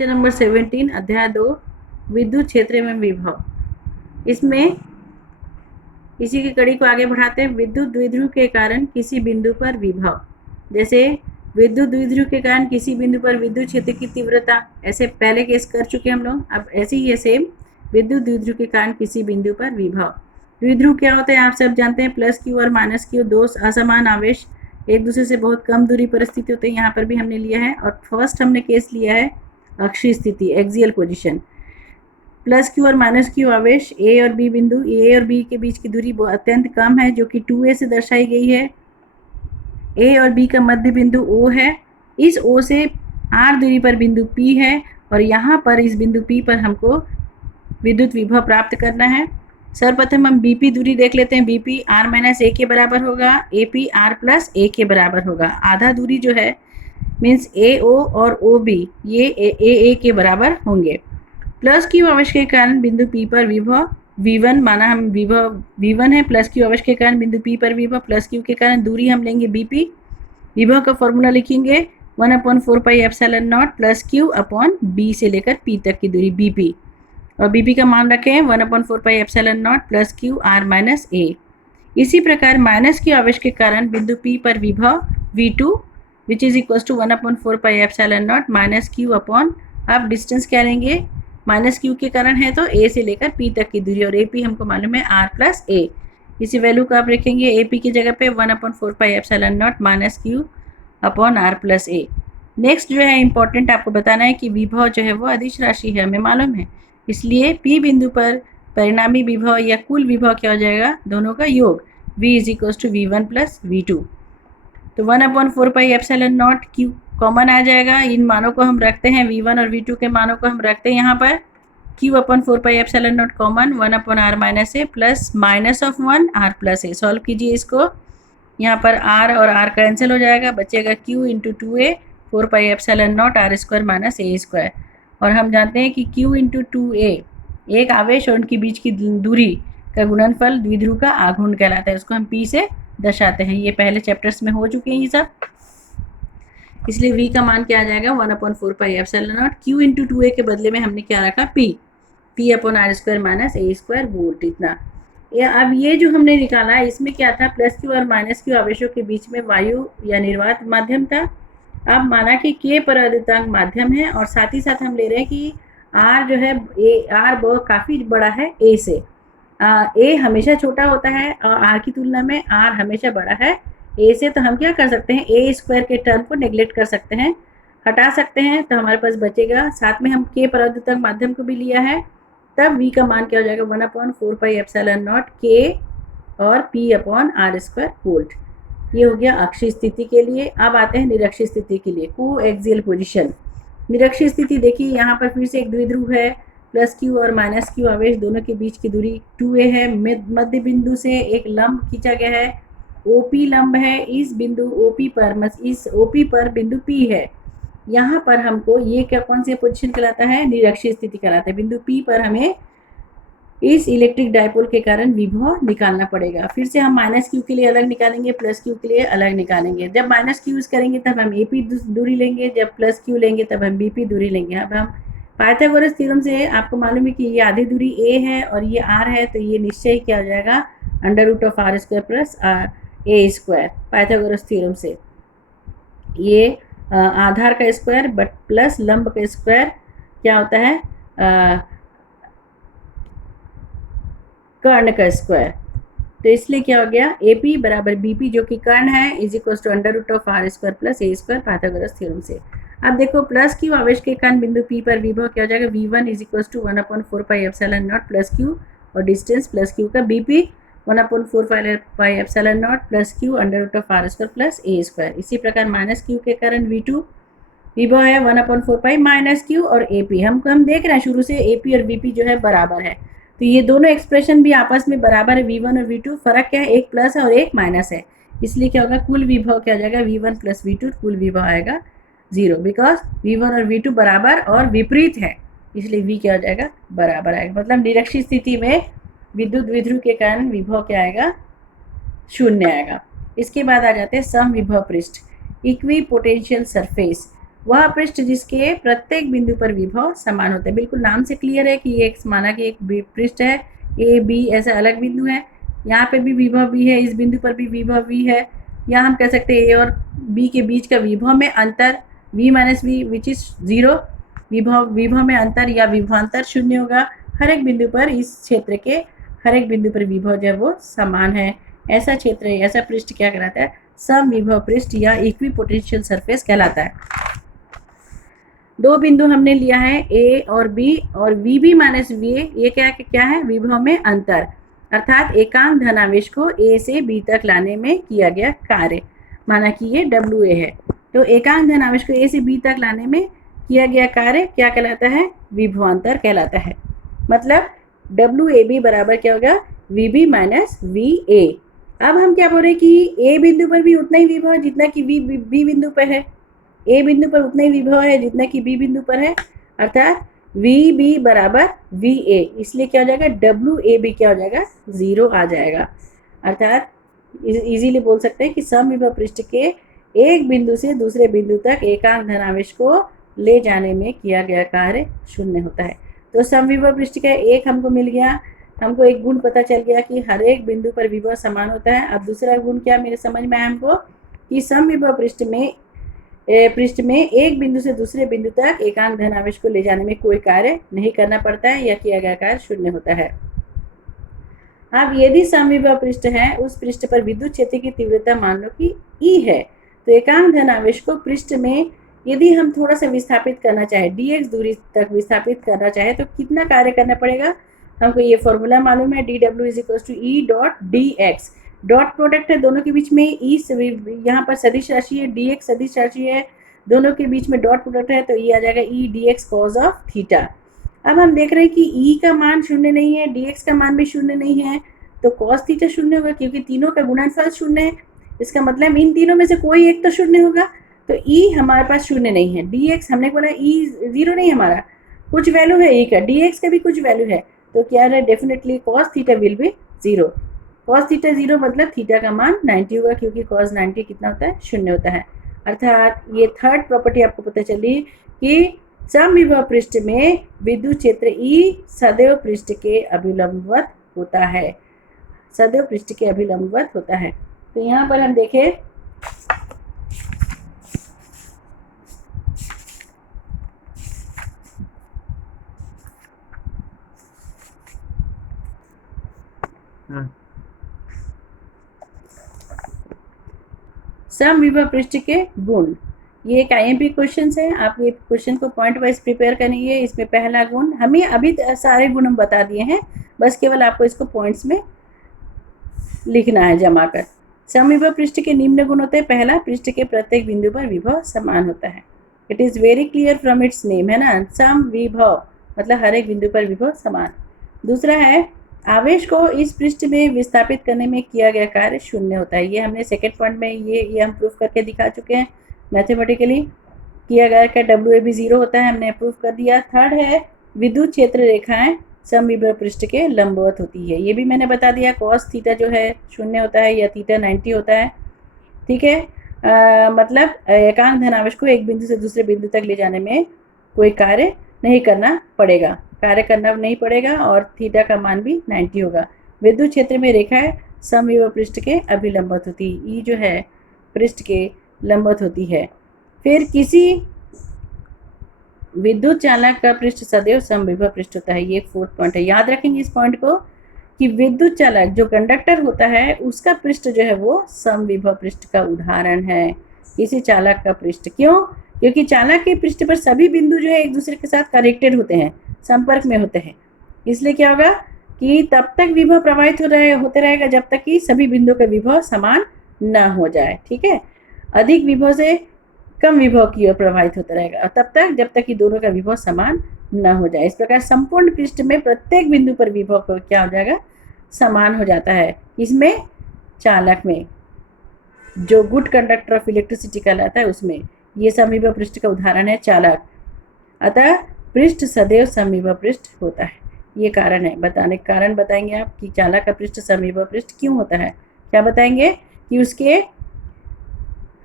Lecture number 17 अध्याय 2 विद्युत क्षेत्र में विभव। इसमें इसी की कड़ी को आगे बढ़ाते हैं। विद्युत द्विध्रुव के कारण किसी बिंदु पर विभव। जैसे विद्युत द्विध्रुव के कारण किसी बिंदु पर विद्युत क्षेत्र की तीव्रता, ऐसे पहले केस कर चुके हम लोग। अब ऐसे ही है सेम, विद्युत द्विध्रुव के कारण किसी बिंदु पर विभव। द्विध्रुव क्या होता है आप सब जानते हैं, प्लस क्यू और माइनस क्यू, दो असमान आवेश एक दूसरे से बहुत कम दूरी पर स्थित होते हैं। यहाँ पर भी हमने लिया है, और फर्स्ट हमने केस लिया है अक्षीय स्थिति, एक्सियल पोजीशन। प्लस क्यू और माइनस क्यू आवेश ए और बी बिंदु, ए और बी के बीच की दूरी अत्यंत कम है, जो कि 2a से दर्शाई गई है। ए और बी का मध्य बिंदु O है। इस O से r दूरी पर बिंदु P है, और यहाँ पर इस बिंदु P पर हमको विद्युत विभव प्राप्त करना है। सर्वप्रथम हम BP दूरी देख लेते हैं। BP r माइनस a के बराबर होगा, AP r प्लस a के बराबर होगा। आधा दूरी जो है मीन्स AO और OB ये AA के बराबर होंगे। प्लस क्यू आवेश के कारण बिंदु P पर विभव V1 माना हम विभव V1 है। प्लस क्यू आवेश के कारण बिंदु P पर विभव प्लस क्यू के कारण दूरी हम लेंगे BP। विभव का फॉर्मूला लिखेंगे 1/4 pi epsilon naught plus Q upon B से लेकर P तक की दूरी BP, और BP का मान रखें 1/4 pi epsilon naught plus Q r minus a। इसी प्रकार माइनस क्यू आवेश के कारण बिंदु P पर विभव V2 which is equal to 1/4 pi epsilon naught minus Q upon, अब डिस्टेंस क्या लेंगे, माइनस क्यू के कारण है तो a से लेकर P तक की दूरी, और AP हमको मालूम है r प्लस a। इसी वैल्यू को आप रखेंगे AP की जगह पे 1/4 pi epsilon naught minus Q upon r plus a। Next जो है इंपॉर्टेंट आपको बताना है कि विभव जो है वो अदिश राशि है, हमें मालूम है। इसलिए P बिंदु पर परिणामी विभव या कुल विभव क्या हो जाएगा, दोनों का योग, V is equal to V1 plus V2। तो 1/4 pi epsilon naught Q common आ जाएगा। इन मानों को हम रखते हैं, V1 और V2 के मानों को हम रखते हैं यहाँ पर। Q/4 pi epsilon not common 1/r minus a plus minus of 1 r plus a। Solve कीजिए इसको, यहाँ पर r और r कैंसिल हो जाएगा, बचेगा Q into 2a 4 pi epsilon not r square minus a square. और हम जानते हैं कि Q इंटू 2a एक आवेश और उनके बीच की दूरी का गुणनफल द्विध्रुव का आघूर्ण कहलाता है, उसको हम P से दर्शाते हैं। ये पहले चैप्टर्स में हो चुके हैं ये सब, इसलिए V का मान क्या आ जाएगा 1/4 pi epsilon naught. Q into 2a के बदले में हमने क्या रखा, P upon r square minus a square volt, इतना। अब ये जो हमने निकाला है इसमें क्या था, प्लस क्यू और माइनस क्यू आवेशों के बीच में वायु या निर्वात माध्यम था। अब माना कि K परावर्तक माध्यम है, और साथ ही साथ हम ले रहे हैं कि R जो है R बहुत काफ़ी बड़ा है A से। A हमेशा छोटा होता है और R की तुलना में R हमेशा बड़ा है A से। तो हम क्या कर सकते हैं, A स्क्वायर के टर्म को नेग्लेक्ट कर सकते हैं, हटा सकते हैं, तो हमारे पास बचेगा। साथ में हम K परावर्तक माध्यम को भी लिया है, तब V का मान क्या हो जाएगा 1/4 पाई एप्सिलॉन नॉट K और P upon r square volt. ये हो गया अक्षीय स्थिति के लिए। अब आते हैं निरक्षीय स्थिति के लिए, को एक्सियल पोजीशन। निरक्षीय स्थिति देखिए, यहाँ पर फिर से एक द्विध्रुव है, प्लस क्यू और माइनस क्यू आवेश दोनों के बीच की दूरी 2a है। मध्य बिंदु से एक लंब खींचा गया है, OP लंब है। इस बिंदु OP पर, इस OP पर बिंदु P है। यहाँ पर हमको ये क्या कौन सी पोजीशन कहलाता है, निरक्षीय स्थिति कहलाता है। बिंदु P पर हमें इस इलेक्ट्रिक डायपोल के कारण विभव निकालना पड़ेगा। फिर से हम माइनस क्यू के लिए अलग निकालेंगे, प्लस क्यू के लिए अलग निकालेंगे। जब माइनस क्यू यूज़ करेंगे तब हम AP दूरी लेंगे, जब प्लस क्यू लेंगे तब हम BP दूरी लेंगे। अब हम पाइथागोरस थ्योरम से आपको मालूम है कि ये आधी दूरी A है और ये R है, तो ये निश्चय ही क्या हो जाएगा, √r square plus a square. Pythagoras theorem से ये आधार का स्क्वायर बट प्लस लंब का स्क्वायर क्या होता है, कर्ण का स्क्वायर। तो इसलिए क्या हो गया, AP बराबर BP जो कि कर्ण है is equal to √r square plus a square, Pythagoras theorem से। अब देखो, प्लस क्यू आवेश के कारण बिंदु P पर विभव क्या हो जाएगा, V1 is equal to 1/4 pi epsilon naught plus Q, और डिस्टेंस प्लस क्यू का BP 1/4 pi epsilon naught plus Q √r square plus a square. इसी प्रकार माइनस क्यू के कारण V2 विभव है 1/4 पाई माइनस क्यू और AP। हम देख रहे हैं शुरू से AP और BP जो है बराबर है, तो ये दोनों एक्सप्रेशन भी आपस में बराबर है, V1 और V2। फर्क क्या है, एक प्लस है और एक माइनस है, इसलिए क्या होगा, कुल विभव क्या हो जाएगा, V1 प्लस V2, कुल विभव आएगा 0, बिकॉज V1 और V2 बराबर और विपरीत है, इसलिए V क्या हो जाएगा, बराबर आएगा। मतलब निरक्षीय स्थिति में विद्युत द्विध्रुव के कारण विभव क्या आएगा, 0 आएगा। इसके बाद आ जाते हैं सम विभव पृष्ठ, इक्वी पोटेंशियल सरफेस। वह पृष्ठ जिसके प्रत्येक बिंदु पर विभव समान होता है। बिल्कुल नाम से क्लियर है कि एक माना कि एक पृष्ठ है, ए बी ऐसा अलग बिंदु है, यहाँ पे भी विभव v है, इस बिंदु पर भी विभव v है। यहाँ हम कह सकते हैं ए और बी के बीच का विभव में अंतर v minus V which is 0, विभव में अंतर या विभवांतर 0 होगा। हर एक बिंदु पर इस क्षेत्र के हर एक बिंदु पर विभव जो है वो समान है। ऐसा क्षेत्र, ऐसा पृष्ठ क्या कहलाता है? समविभव पृष्ठ या इक्विपोटेंशियल सरफेस कहलाता है। दो बिंदु हमने लिया है ए और बी, और V B minus V A, ये क्या है? विभव में अंतर, अर्थात एकांक धनावेश को ए से बी तक लाने में किया गया कार्य, माना कि ये डब्ल्यू ए है। तो एकांक धनावेश को ए से बी तक लाने में किया गया कार्य क्या कहलाता है? विभवांतर कहलाता है। मतलब डब्ल्यू ए बी बराबर क्या होगा? V B minus V A. अब हम क्या बोल रहे हैं कि ए बिंदु पर भी उतना ही विभव है जितना कि बी बिंदु पर है। ए बिंदु पर उतना ही विभव है जितना कि बी बिंदु पर है, अर्थात वी बी बराबर वी ए। इसलिए क्या हो जाएगा? डब्ल्यू ए बी क्या हो जाएगा? 0 आ जाएगा। अर्थात इजीली बोल सकते हैं कि समविभव पृष्ठ के एक बिंदु से दूसरे बिंदु तक एकांक धनावेश को ले जाने में किया गया कार्य 0 होता है। तो समविभव पृष्ठ का एक हमको मिल गया, हमको एक गुण पता चल गया कि हर एक बिंदु पर विभव समान होता है। अब दूसरा गुण क्या मेरे समझ में आया हमको कि समविभव पृष्ठ में एक बिंदु से दूसरे बिंदु तक एकांक धनावेश को ले जाने में कोई कार्य नहीं करना पड़ता है या किया गया कार्य 0 होता है। अब यदि समविभव पृष्ठ है, उस पृष्ठ पर विद्युत क्षेत्र की तीव्रता मान लो कि E है, तो एकांक धनावेश को पृष्ठ में यदि हम थोड़ा सा विस्थापित करना चाहे, dx दूरी तक विस्थापित करना चाहे, तो कितना कार्य करना पड़ेगा? हमको ये फॉर्मूला मालूम है, dw is equal to E dot D X. Dot product है दोनों के बीच में, ई यहाँ पर सदिश राशि है, dx सदिश राशि है, दोनों के बीच में डॉट प्रोडक्ट है, तो ये आ जाएगा E D x cos of theta. अब हम देख रहे हैं कि ई का मान 0 नहीं है, dx का मान भी 0 नहीं है, तो कॉस थीटा 0 होगा क्योंकि तीनों का गुणनफल 0 है। इसका मतलब इन तीनों में से कोई एक तो 0 होगा। तो ई हमारे पास 0 नहीं है, dx हमने बोला ई 0 नहीं, हमारा कुछ वैल्यू है ई का, dx का भी कुछ वैल्यू है, तो क्या है? Definitely cos theta will be 0। Cos theta 0 मतलब थीटा का मान 90 होगा क्योंकि कॉस 90 कितना होता है? 0 होता है। अर्थात ये थर्ड प्रॉपर्टी आपको पता चली कि समविभव पृष्ठ में विद्युत क्षेत्र E सदैव पृष्ठ के अभिलंबवत होता है, सदैव पृष्ठ के अभिलंबवत होता है। तो यहाँ पर हम देखें समविभव पृष्ठ के गुण, ये एक IMP क्वेश्चन है। आप ये क्वेश्चन को पॉइंट वाइज प्रिपेयर करेंगे। इसमें पहला गुण, हमें अभी सारे गुण हम बता दिए हैं, बस केवल आपको इसको पॉइंट्स में लिखना है जमा कर। समविभव पृष्ठ के निम्न गुण होते हैं। पहला, पृष्ठ के प्रत्येक बिंदु पर विभव समान होता है। It is very clear from its name, है ना, समविभव मतलब हर एक बिंदु पर विभव समान। दूसरा है, आवेश को इस पृष्ठ में विस्थापित करने में किया गया कार्य 0 होता है। ये हमने सेकेंड पॉइंट में ये हम प्रूफ करके दिखा चुके हैं। मैथमेटिकली किया गया क्या? WAB 0 होता है, हमने प्रूफ कर दिया। थर्ड है, विद्युत क्षेत्र रेखाएं समविभव पृष्ठ के लंबवत होती है, ये भी मैंने बता दिया। कॉस थीटा जो है 0 होता है या थीटा 90 होता है, ठीक है। मतलब एकांक धनावेश को एक बिंदु से दूसरे बिंदु तक ले जाने में कोई कार्य नहीं करना पड़ेगा, और थीटा का मान भी 90 होगा। विद्युत क्षेत्र में रेखाएं समविभव पृष्ठ के अभिलंबवत होती है, ई जो है पृष्ठ के लंबवत होती है। फिर किसी विद्युत चालक का पृष्ठ सदैव समविभव पृष्ठ होता है, ये फोर्थ पॉइंट है। याद रखेंगे इस पॉइंट को कि विद्युत चालक जो कंडक्टर होता है उसका पृष्ठ जो है वो समविभव पृष्ठ का उदाहरण है, किसी चालक का पृष्ठ। क्यों? क्योंकि चालक के पृष्ठ पर सभी बिंदु जो है एक दूसरे के साथ कनेक्टेड होते हैं, संपर्क में होते हैं। इसलिए क्या होगा कि तब तक विभव प्रवाहित होते रहेगा जब तक कि सभी बिंदुओं का विभव समान न हो जाए, ठीक है। अधिक विभव से कम विभव की ओर प्रवाहित होता रहेगा, और तब तक जब तक कि दोनों का विभव समान न हो जाए। इस प्रकार संपूर्ण पृष्ठ में प्रत्येक बिंदु पर विभव क्या हो जाएगा? समान हो जाता है। इसमें चालक में, जो गुड कंडक्टर ऑफ इलेक्ट्रिसिटी कहलाता है, उसमें ये समविभव पृष्ठ का उदाहरण है चालक। अतः पृष्ठ सदैव समविभव पृष्ठ होता है। ये कारण है, कारण बताएंगे आप कि चालक का पृष्ठ समविभव पृष्ठ क्यों होता है। क्या बताएंगे कि उसके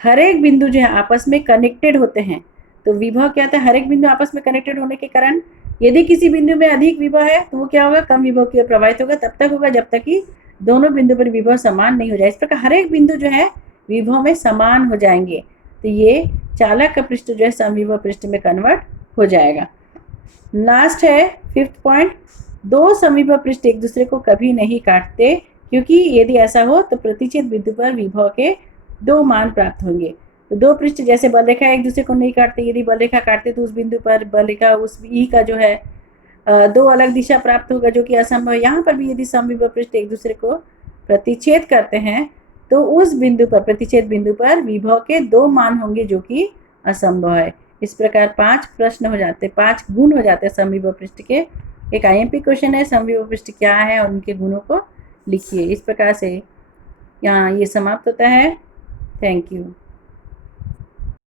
हर एक बिंदु जो है आपस में कनेक्टेड होते हैं, तो विभव क्या होता है, हर एक बिंदु आपस में कनेक्टेड होने के कारण यदि किसी बिंदु में अधिक विभव है तो वो क्या होगा, कम विभव की ओर प्रवाहित होगा। तब तक होगा जब तक कि दोनों बिंदु पर विभव समान नहीं हो जाए। इस प्रकार हर एक बिंदु जो है विभव में समान हो जाएंगे, तो ये चालक का पृष्ठ जो है समविभव पृष्ठ में कन्वर्ट हो जाएगा। लास्ट है 5th पॉइंट, दो समविभव पृष्ठ एक दूसरे को कभी नहीं काटते, क्योंकि यदि ऐसा हो तो प्रतिच्छेद बिंदु पर विभव के दो मान प्राप्त होंगे। तो दो पृष्ठ जैसे बल रेखा एक दूसरे को नहीं काटते, यदि बल रेखा काटते तो उस बिंदु पर बल रेखा उस ई का जो है दो अलग दिशा प्राप्त होगा, जो कि असंभव है। यहाँ पर भी यदि समविभव पृष्ठ एक दूसरे को प्रतिच्छेद करते हैं तो उस बिंदु पर, प्रतिच्छेद बिंदु पर विभव के दो मान होंगे, जो कि असंभव है। इस प्रकार 5 प्रश्न हो जाते, 5 गुण हो जाते हैं समविभव पृष्ठ के। एक IMP क्वेश्चन है, समविभव पृष्ठ क्या है और उनके गुणों को लिखिए। इस प्रकार से यहाँ ये समाप्त होता है। Thank you.